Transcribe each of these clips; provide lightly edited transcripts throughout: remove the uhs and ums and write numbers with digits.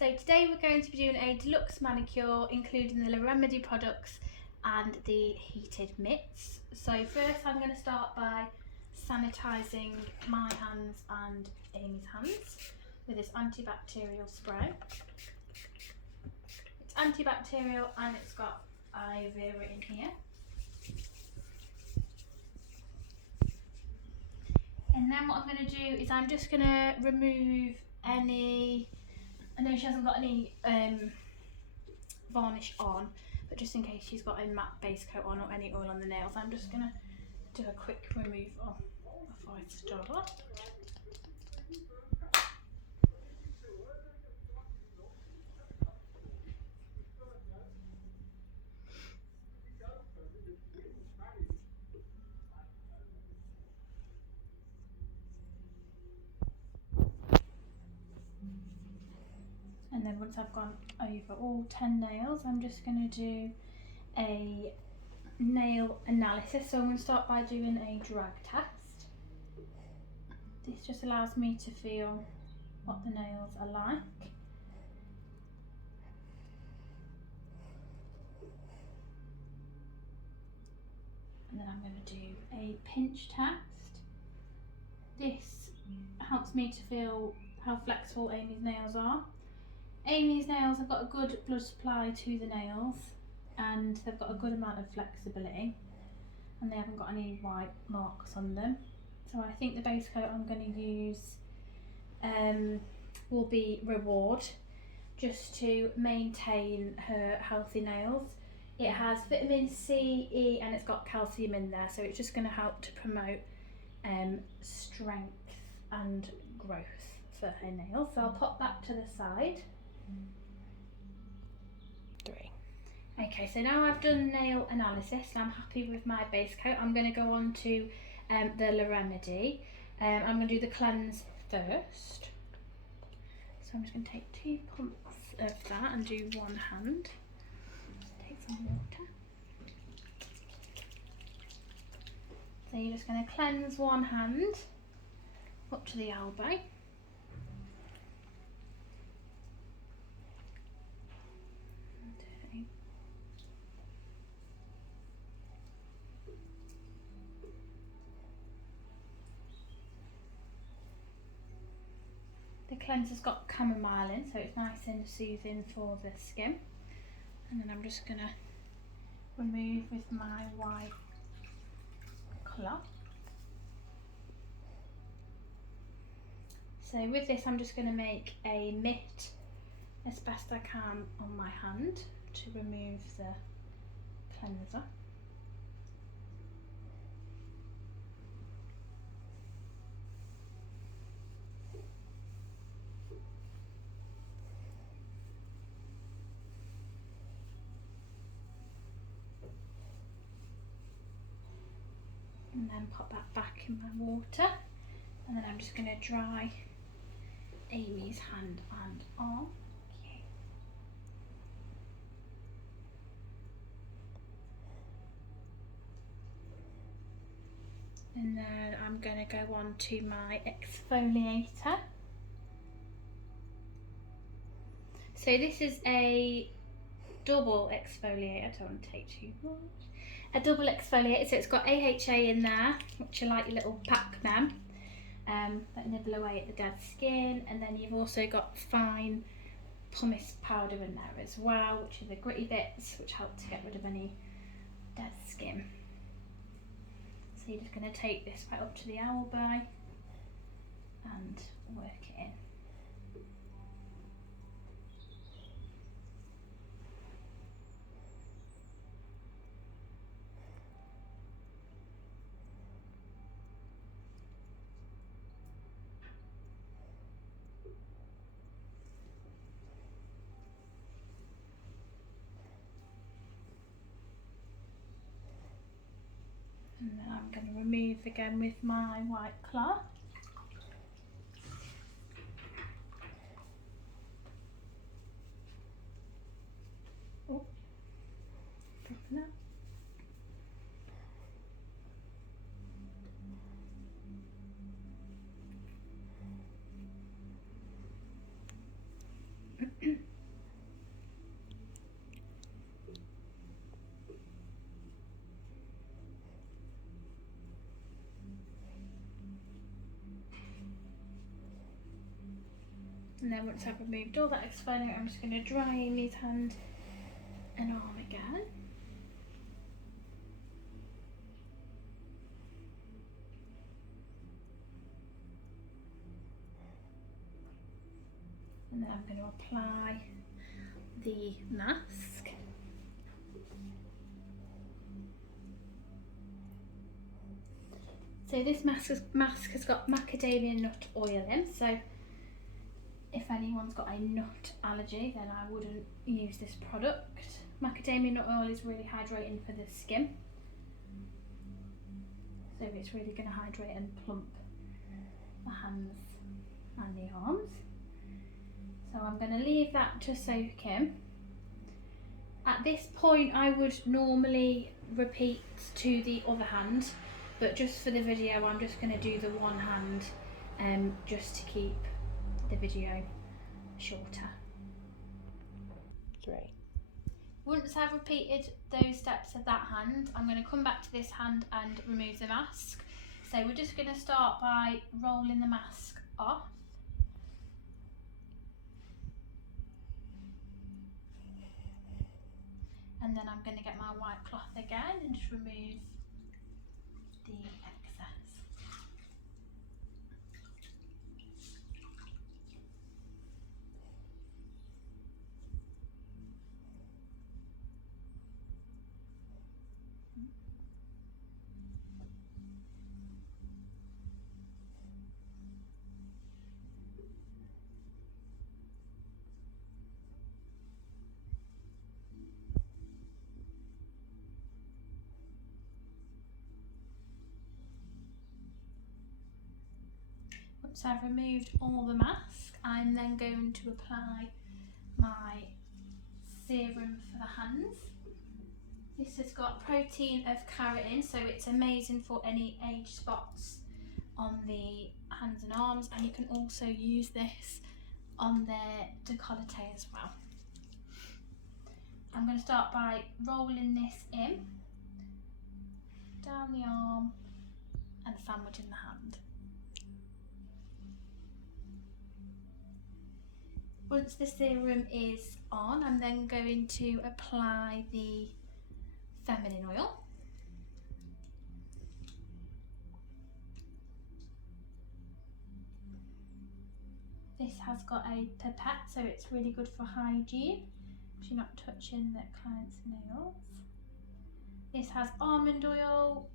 So today we're going to be doing a deluxe manicure including the Remedy products and the heated mitts. So first I'm going to start by sanitising my hands and Amy's hands with this antibacterial spray. It's antibacterial and it's got aloe vera in here. And then what I'm going to do is I'm just going to remove any, I know she hasn't got any varnish on, but just in case she's got a matte base coat on or any oil on the nails, I'm just going to do a quick removal before I start. And then once I've gone over all 10 nails, I'm just going to do a nail analysis. So I'm going to start by doing a drag test. This just allows me to feel what the nails are like. And then I'm going to do a pinch test. This helps me to feel how flexible Amy's nails are. Amy's nails have got a good blood supply to the nails and they've got a good amount of flexibility and they haven't got any white marks on them. So I think the base coat I'm going to use will be Reward, just to maintain her healthy nails. It has vitamin C, E and it's got calcium in there, so it's just going to help to promote strength and growth for her nails. So I'll pop that to the side. 3. Okay, so now I've done nail analysis and I'm happy with my base coat. I'm going to go on to the Remedy. I'm going to do the cleanse first. So I'm just going to take 2 pumps of that and do one hand. Take some water. So you're just going to cleanse one hand up to the elbow. The cleanser's got chamomile in, so it's nice and soothing for the skin. And then I'm just going to remove with my white cloth. So with this I'm just going to make a mitt as best I can on my hand to remove the cleanser. And then pop that back in my water, and then I'm just going to dry Amy's hand and arm. Okay. And then I'm going to go on to my exfoliator. So this is a double exfoliator, I don't want to take too much. A double exfoliator, so it's got AHA in there, which are like your little Pac-Man that nibble away at the dead skin, and then you've also got fine pumice powder in there as well, which are the gritty bits, which help to get rid of any dead skin. So you're just going to take this right up to the elbow and work it in. And then I'm going to remove again with my white cloth. Oh, dropping that. And then once I've removed all that exfoliant, I'm just going to dry Amy's hand and arm again. And then I'm going to apply the mask. So this mask has got macadamia nut oil in, so if anyone's got a nut allergy, then I wouldn't use this product. Macadamia nut oil is really hydrating for the skin, so it's really going to hydrate and plump the hands and the arms. So I'm going to leave that to soak in. At this point I would normally repeat to the other hand, but just for the video I'm just going to do the one hand, just to keep the video shorter. 3. Once I've repeated those steps of that hand, I'm going to come back to this hand and remove the mask. So we're just going to start by rolling the mask off. And then I'm going to get my white cloth again and just remove the excess. Once I've removed all the mask, I'm then going to apply my serum for the hands. This has got protein of keratin, so it's amazing for any age spots on the hands and arms, and you can also use this on the décolleté as well. I'm going to start by rolling this in, down the arm and sandwiching the hand. Once the serum is on, I'm then going to apply the feminine oil. This has got a pipette, so it's really good for hygiene, because you're not touching the client's nails. This has almond oil,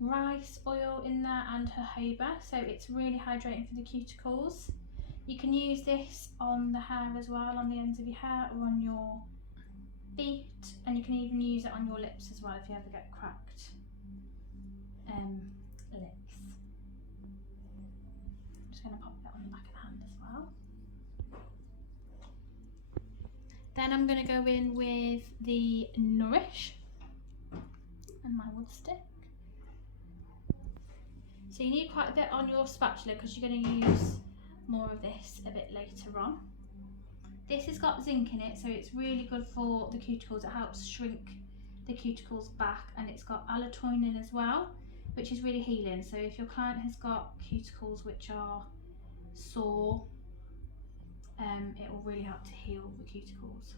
rice oil in there and jojoba, so it's really hydrating for the cuticles. You can use this on the hair as well, on the ends of your hair or on your feet, and you can even use it on your lips as well if you ever get cracked lips. I'm just going to pop that on the back of the hand as well. Then I'm going to go in with the Nourish and my wood stick. So you need quite a bit on your spatula because you're going to use more of this a bit later on. This has got zinc in it, so it's really good for the cuticles. It helps shrink the cuticles back, and it's got allantoin as well, which is really healing. So if your client has got cuticles which are sore, it will really help to heal the cuticles.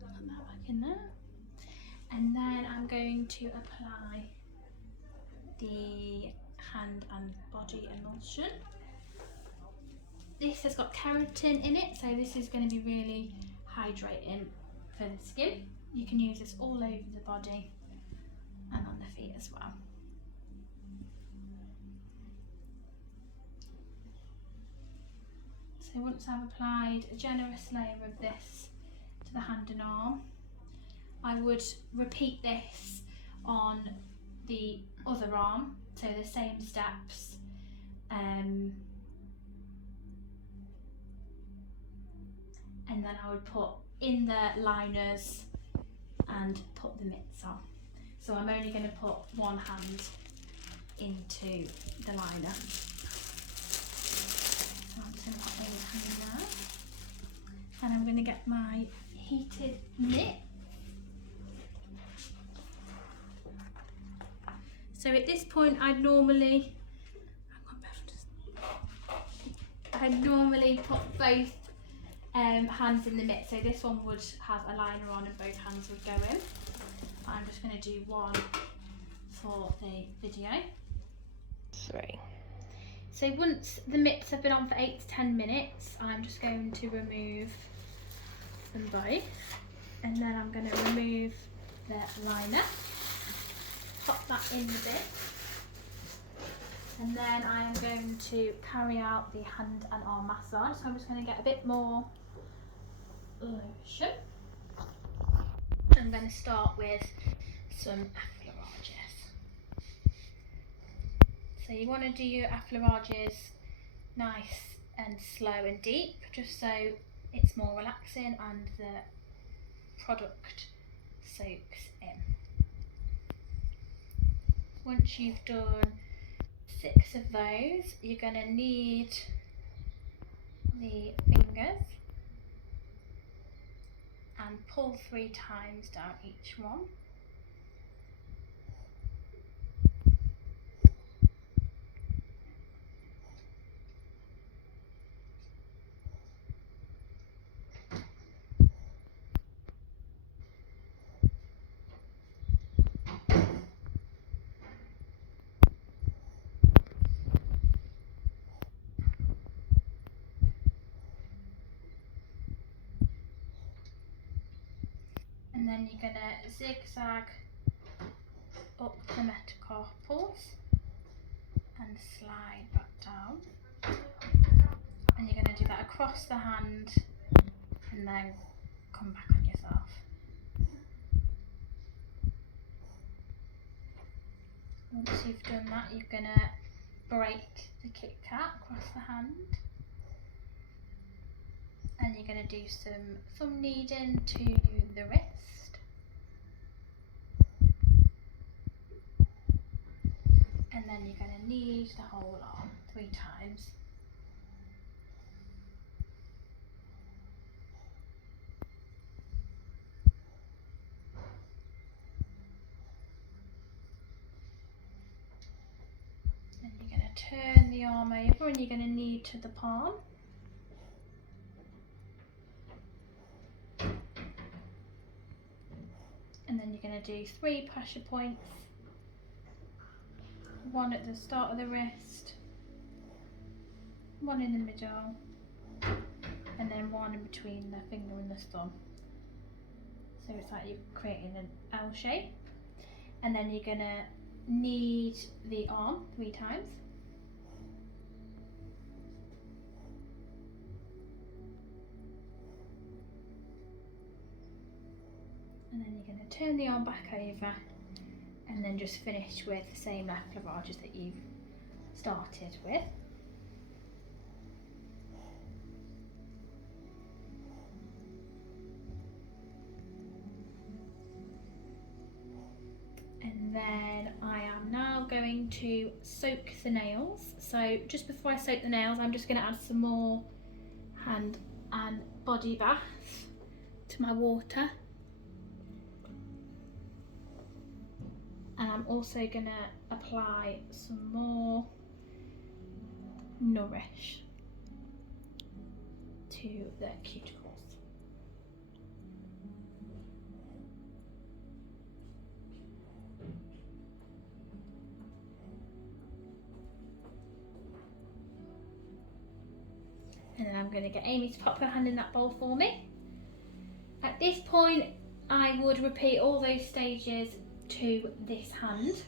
Put that back in there. And then I'm going to apply the hand and body emulsion. This has got keratin in it, so this is going to be really hydrating for the skin. You can use this all over the body and on the feet as well. So once I've applied a generous layer of this to the hand and arm, I would repeat this on the other arm, so the same steps, and then I would put in the liners and put the mitts on. So I'm only going to put one hand into the liner. So I'm just going to put my hand in there. And I'm going to get my heated mitt. So at this point I'd normally put both hands in the mitt. So this one would have a liner on and both hands would go in. I'm just going to do one for the video. 3. So once the mitts have been on for 8 to 10 minutes, I'm just going to remove them both, and then I'm going to remove the liner, pop that in the bin, and then I am going to carry out the hand and arm massage. So I'm just going to get a bit more lotion. I'm going to start with some affleurages. So you want to do your affleurages nice and slow and deep, just so it's more relaxing and the product soaks in. Once you've done 6 of those, you're going to need the fingers and pull 3 times down each one. And then you're going to zigzag up the metacarpals and slide back down. And you're going to do that across the hand and then come back on yourself. Once you've done that, you're going to break the Kit Kat across the hand. And you're going to do some thumb kneading to the wrist. And then you're going to knead the whole arm 3 times. And you're going to turn the arm over and you're going to knead to the palm. And then you're going to do 3 pressure points. 1 at the start of the wrist, 1 in the middle, and then 1 in between the finger and the thumb. So it's like you're creating an L shape. And then you're going to knead the arm 3 times. And then you're going to turn the arm back over and then just finish with the same affleurages that you started with. And then I am now going to soak the nails. So just before I soak the nails, I'm just going to add some more hand and body bath to my water. And I'm also going to apply some more Nourish to the cuticles. And then I'm going to get Amy to pop her hand in that bowl for me. At this point, I would repeat all those stages to this hand,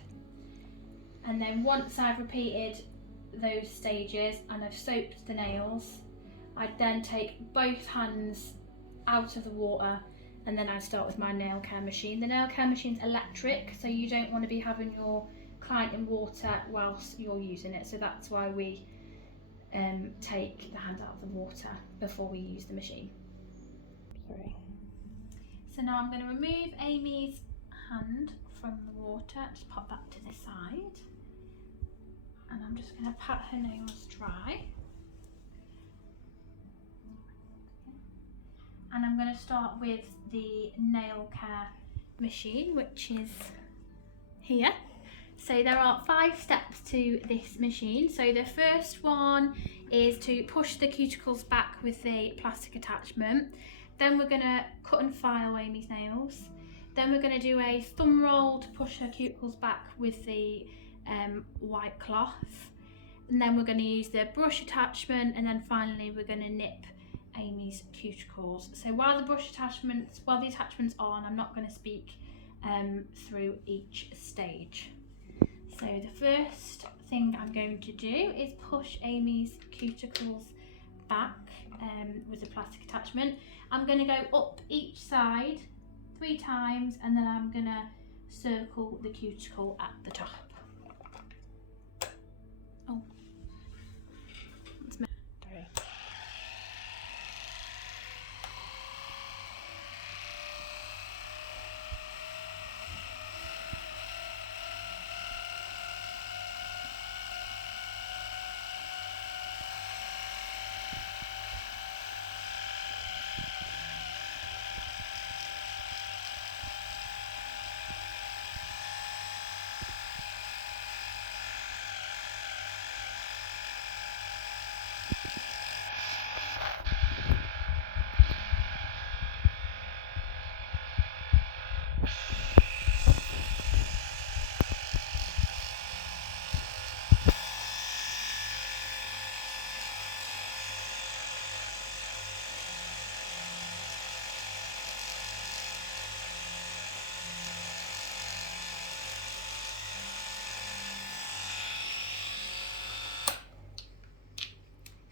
and then once I've repeated those stages and I've soaked the nails, I'd then take both hands out of the water and then I'd start with my nail care machine. The nail care machine's electric, so you don't want to be having your client in water whilst you're using it, so that's why we take the hand out of the water before we use the machine. Sorry. So now I'm going to remove Amy's hand from the water. Just pop that to the side. And I'm just going to pat her nails dry. And I'm going to start with the nail care machine, which is here. So there are 5 steps to this machine. So the first one is to push the cuticles back with the plastic attachment. Then we're going to cut and file Amy's nails. Then we're going to do a thumb roll to push her cuticles back with the white cloth. And then we're going to use the brush attachment, and then finally we're going to nip Amy's cuticles. So while the attachments are on, I'm not going to speak through each stage. So the first thing I'm going to do is push Amy's cuticles back with the plastic attachment. I'm going to go up each side 3 times, and then I'm going to circle the cuticle at the top. Oh. Sorry.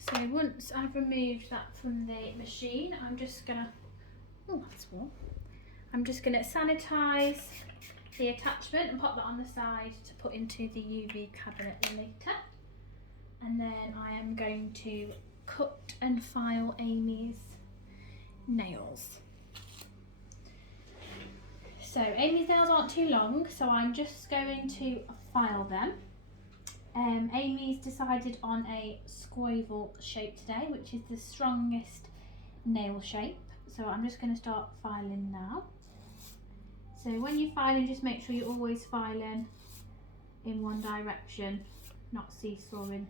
So once I've removed that from the machine, I'm just gonna, oh that's warm, I'm just gonna sanitize the attachment and pop that on the side to put into the UV cabinet later. And then I am going to cut and file Amy's nails. So Amy's nails aren't too long, so I'm just going to file them. Amy's decided on a squivel shape today, which is the strongest nail shape. So I'm just going to start filing now. So when you're filing, just make sure you're always filing in one direction, not seesawing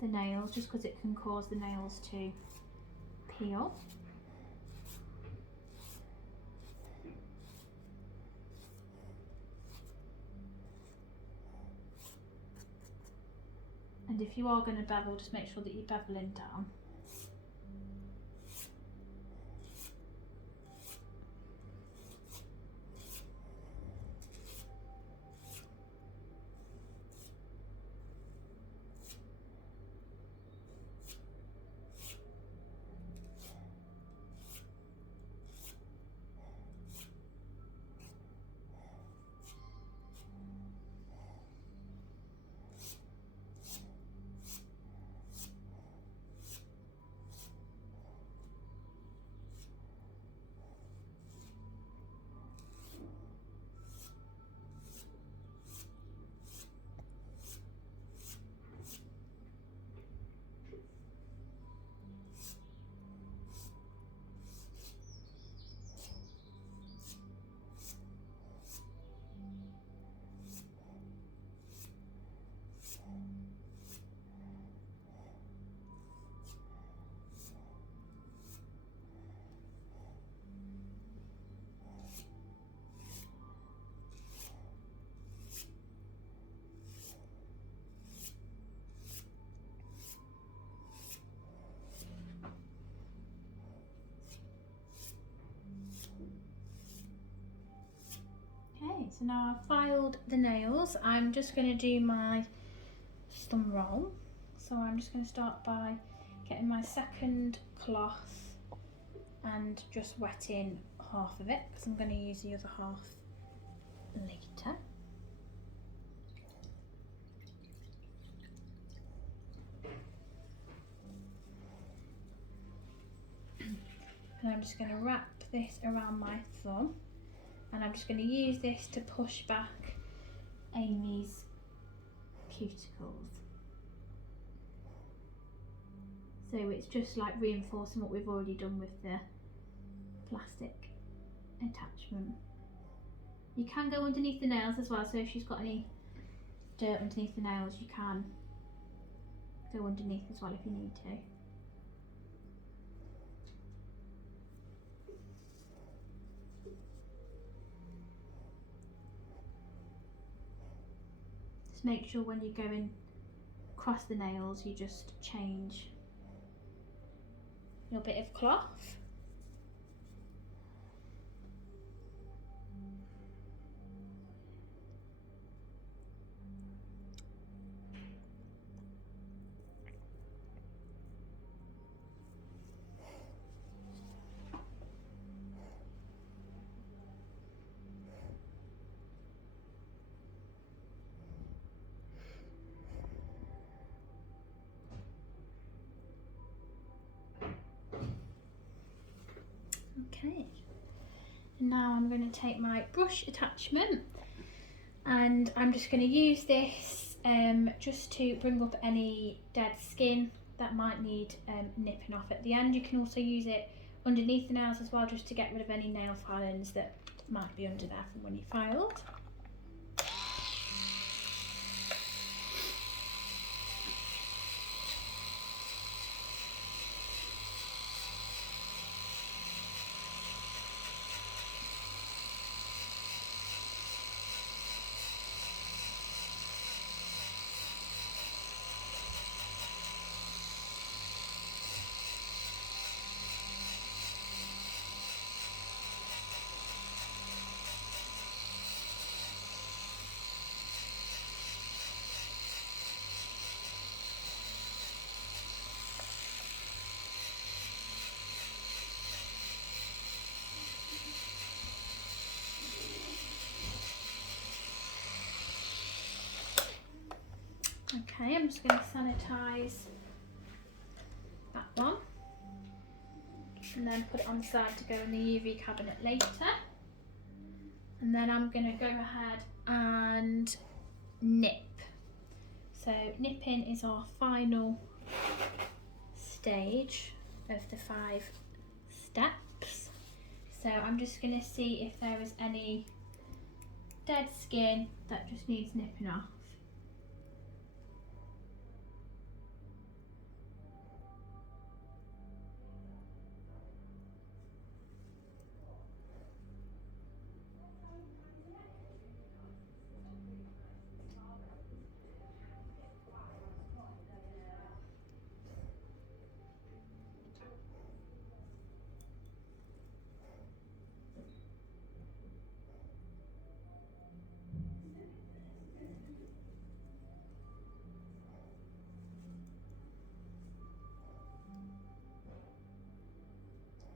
the nails, just because it can cause the nails to peel. And if you are going to bevel, just make sure that you're beveling down. Okay, so now I've filed the nails, I'm just going to do my thumb roll. So I'm just going to start by getting my second cloth and just wetting half of it, because I'm going to use the other half later. And I'm just going to wrap this around my thumb and I'm just going to use this to push back Amy's cuticles. So it's just like reinforcing what we've already done with the plastic attachment. You can go underneath the nails as well, so if she's got any dirt underneath the nails, you can go underneath as well if you need to. Just make sure when you're going across the nails, you just change your bit of cloth. Okay, and now I'm going to take my brush attachment and I'm just going to use this just to bring up any dead skin that might need nipping off at the end. You can also use it underneath the nails as well, just to get rid of any nail filings that might be under there from when you filed. Okay, I'm just going to sanitize that one and then put it on the side to go in the UV cabinet later. And then I'm going to go ahead and nip. So nipping is our final stage of the 5 steps. So I'm just going to see if there is any dead skin that just needs nipping off.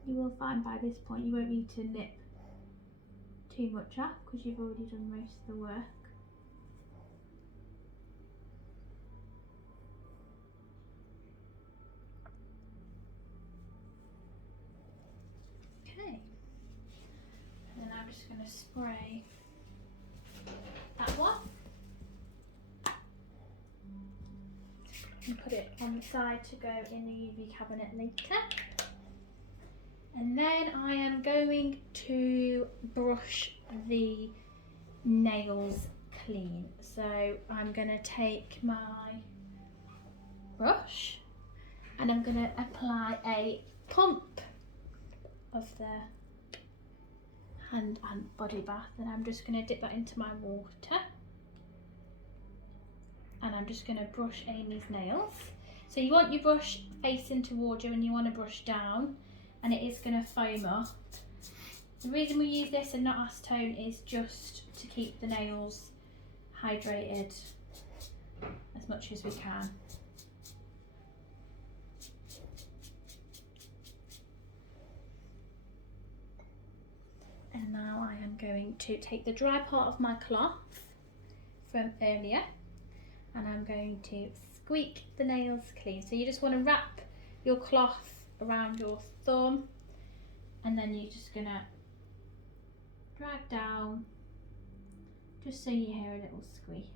You will find by this point you won't need to nip too much off because you've already done most of the work. Okay, and then I'm just going to spray that one and put it on the side to go in the UV cabinet later. And then I am going to brush the nails clean. So I'm going to take my brush and I'm going to apply a pump of the hand and body bath, and I'm just going to dip that into my water and I'm just going to brush Amy's nails. So you want your brush facing towards you and you want to brush down, and it is going to foam up. The reason we use this and not acetone is just to keep the nails hydrated as much as we can. And now I am going to take the dry part of my cloth from earlier and I'm going to squeak the nails clean. So you just want to wrap your cloth around your thumb and then you're just gonna drag down, just so you hear a little squeak.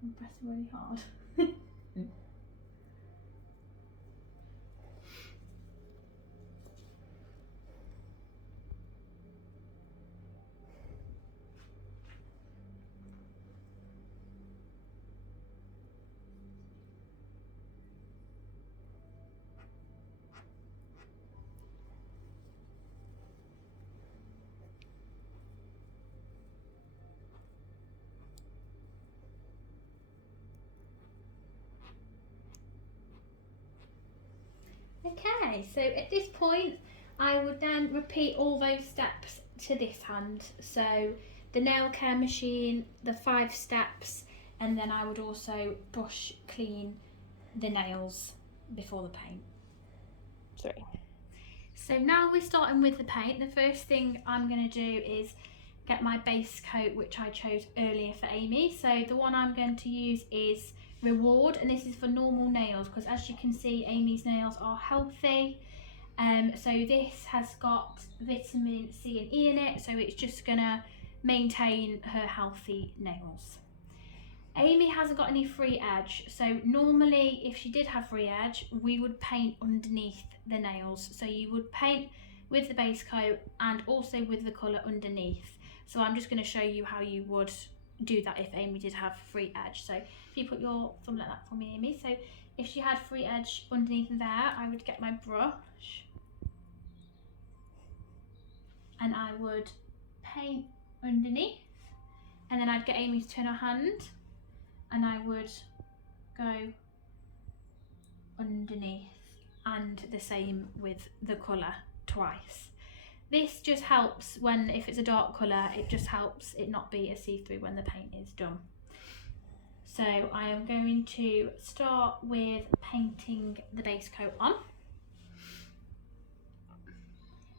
And press really hard. Okay, so at this point I would then repeat all those steps to this hand. So the nail care machine, the 5 steps, and then I would also brush clean the nails before the paint. 3. So now we're starting with the paint. The first thing I'm going to do is get my base coat, which I chose earlier for Amy. So the one I'm going to use is Reward, and this is for normal nails, because as you can see Amy's nails are healthy. So this has got vitamin C and E in it, so it's just going to maintain her healthy nails. Amy hasn't got any free edge, so normally if she did have free edge we would paint underneath the nails. So you would paint with the base coat and also with the colour underneath. So I'm just going to show you how you would do that if Amy did have free edge. So if you put your thumb like that for me, Amy. So if she had free edge underneath there, I would get my brush and I would paint underneath, and then I'd get Amy to turn her hand and I would go underneath, and the same with the colour twice. This just helps when, if it's a dark colour, it just helps it not be a see-through when the paint is done. So I am going to start with painting the base coat on.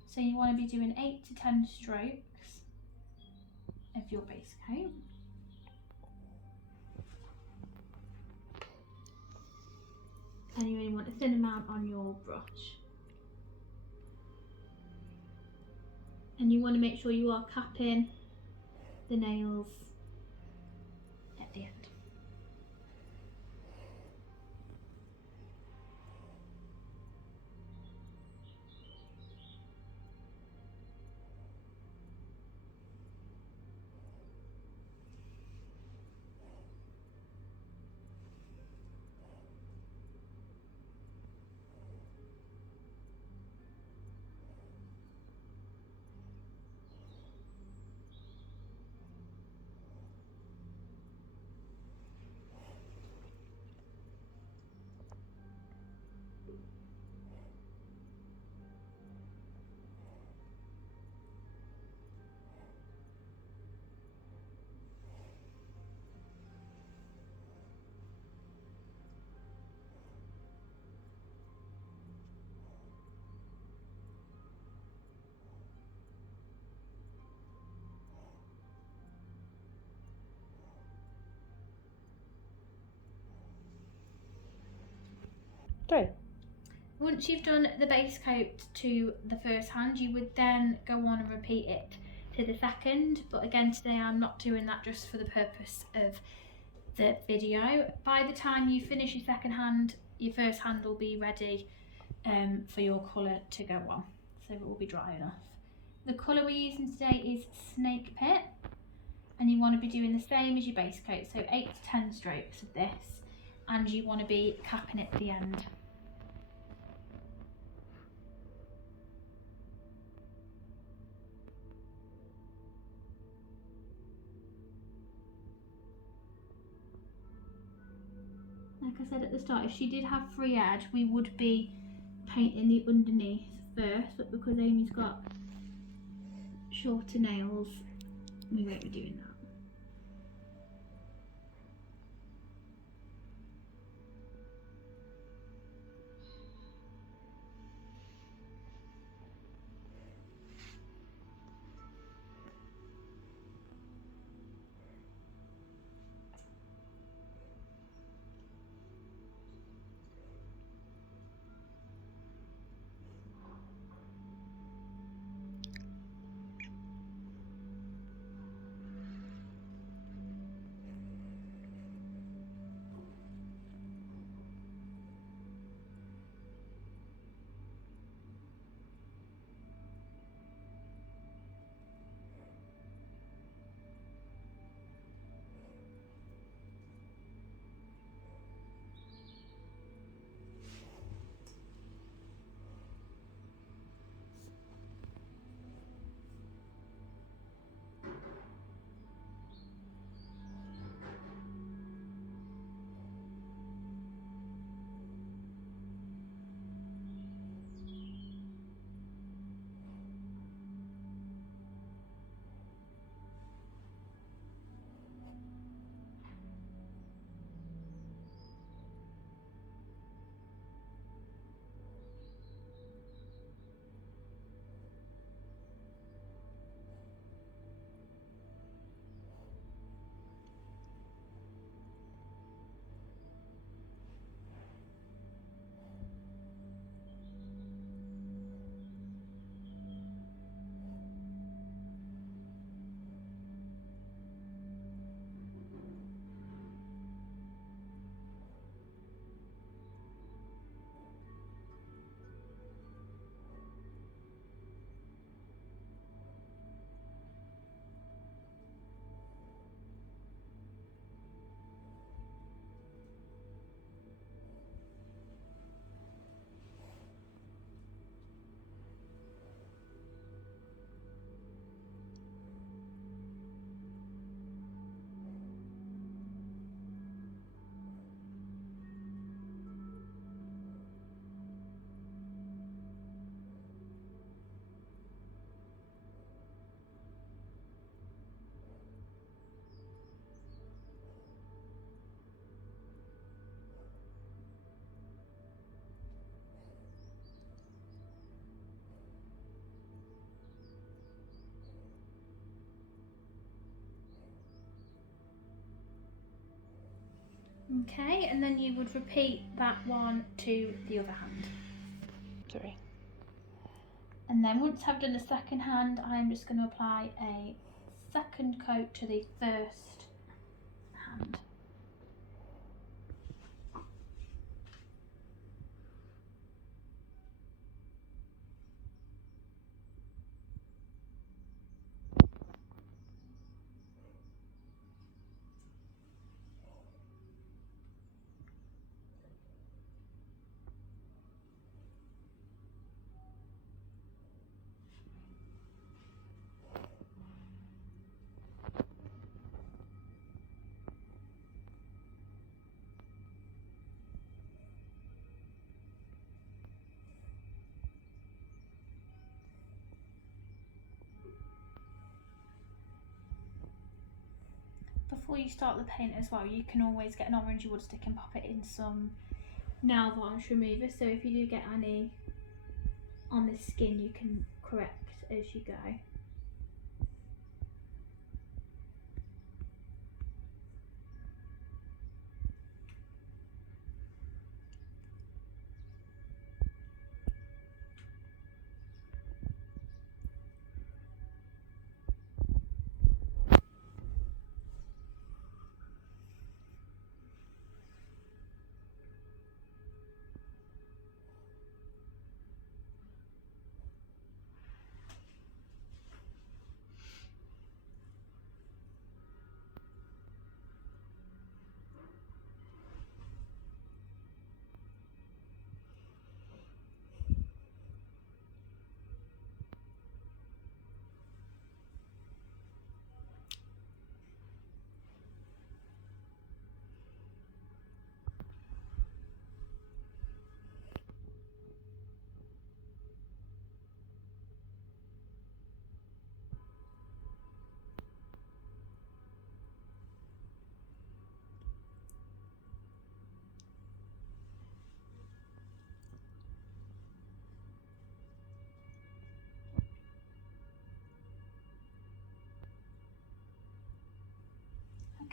So you want to be doing 8 to 10 strokes of your base coat. And you only want a thin amount on your brush. And you want to make sure you are capping the nails at the end. Once you've done the base coat to the first hand, you would then go on and repeat it to the second. But again, today I'm not doing that just for the purpose of the video. By the time you finish your second hand, your first hand will be ready for your colour to go on. So it will be dry enough. The colour we're using today is Snake Pit, and you want to be doing the same as your base coat. So 8 to 10 strokes of this, and you want to be capping it at the end. Like I said at the start, if she did have free edge, we would be painting the underneath first, but because Amy's got shorter nails, we won't be doing that. Okay, and then you would repeat that one to the other hand. 3. And then once I've done the second hand, I'm just going to apply a second coat to the first hand. Before you start the paint as well, you can always get an orangey wood stick and pop it in some nail varnish remover, so if you do get any on the skin you can correct as you go.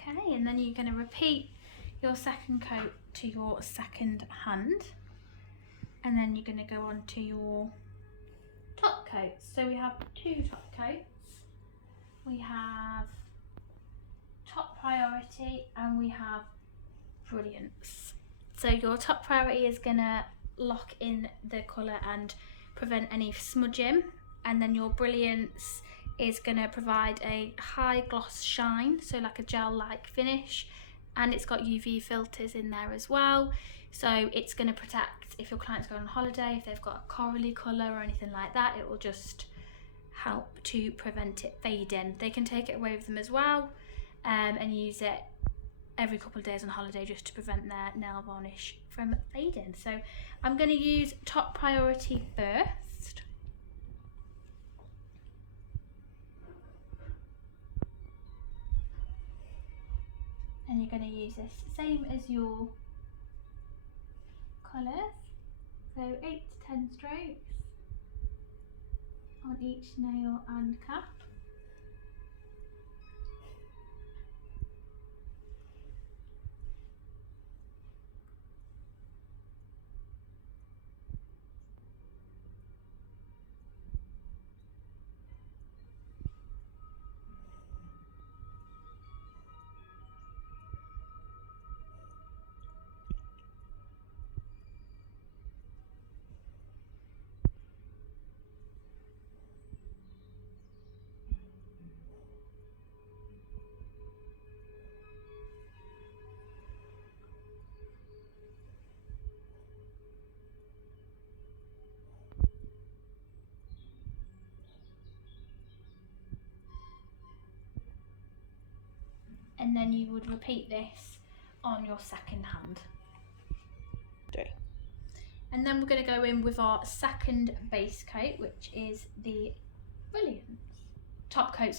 Okay, and then you're going to repeat your second coat to your second hand, and then you're going to go on to your top coats. So we have 2 top coats. We have Top Priority and we have Brilliance. So your top priority is going to lock in the colour and prevent any smudging, and then your Brilliance is going to provide a high gloss shine, so like a gel like finish, and it's got UV filters in there as well, so it's going to protect if your client's going on holiday, if they've got a corally colour or anything like that, it will just help to prevent it fading. They can take it away with them as well, and use it every couple of days on holiday just to prevent their nail varnish from fading. So I'm going to use Top Priority first. And you're going to use this same as your colours, so 8 to 10 strokes on each nail and cap. And then you would repeat this on your second hand. 3. And then we're going to go in with our second base coat, which is the Brilliance. Top coat.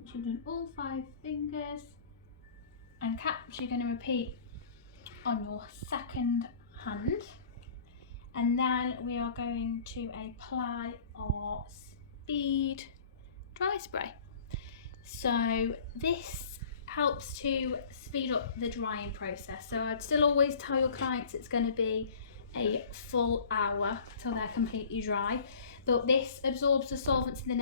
once you've done all 5 fingers, and caps you're going to repeat on your second hand, and then we are going to apply our speed dry spray. So this helps to speed up the drying process. So I'd still always tell your clients it's going to be a full hour till they're completely dry, but this absorbs the solvents in the